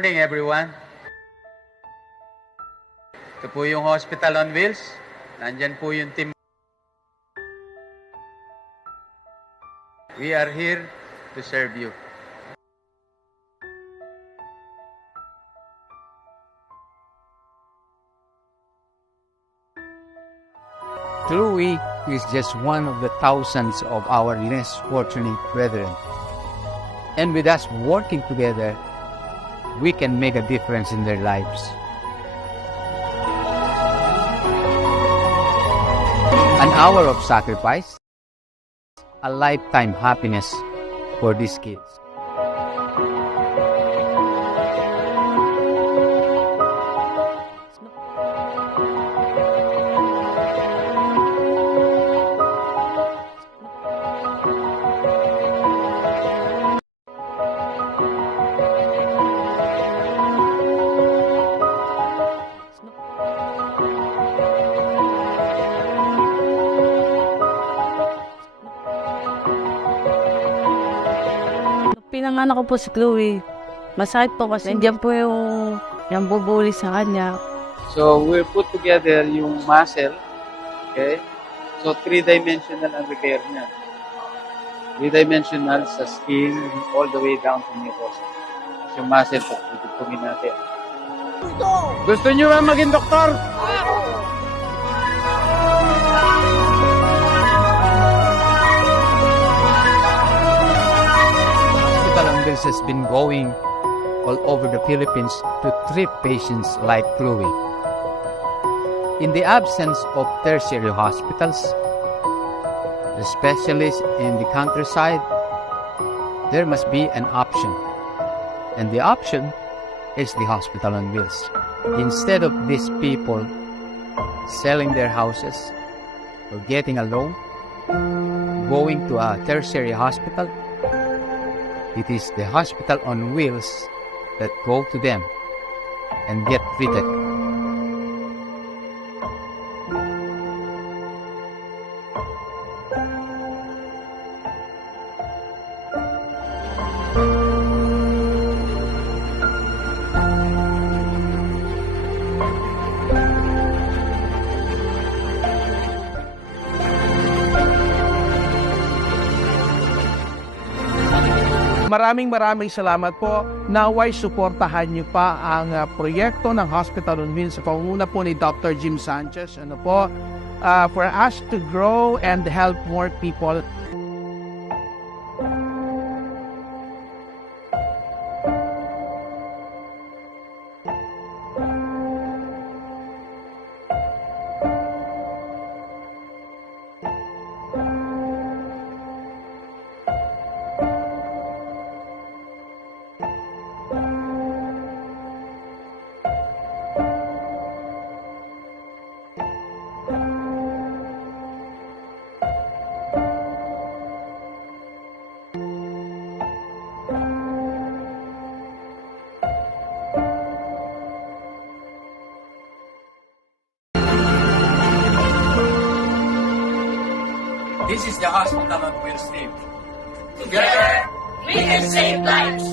morning, everyone. Ito po yung Hospital on Wheels. Nandyan po yung team. We are here to serve you. Chloe is just one of the thousands of our less fortunate brethren. And with us working together, we can make a difference in their lives. An hour of sacrifice, a lifetime happiness for these kids. Pinanganak ko po si Chloe. Masakit po kasi nandiyan po yung bubuli sa kanya. So, we'll put together yung muscle. Okay? So, three-dimensional ang repair niya. Three-dimensional sa skin all the way down to mucosa. Yung muscle po, tutugtugin natin. Gusto niyo ba maging doktor? Has been going all over the Philippines to treat patients like Chloe. In the absence of tertiary hospitals, the specialists in the countryside, there must be an option. And the option is the Hospital on Wheels. Instead of these people selling their houses or getting a loan, going to a tertiary hospital, it is the Hospital on Wheels that go to them and get treated. Maraming salamat po. Naway suportahan niyo pa ang proyekto ng Hospital on Wheels sa pangunguna po ni Dr. Jim Sanchez. For us to grow and help more people. This is the Hospital on Wheels team. Together, we can save lives.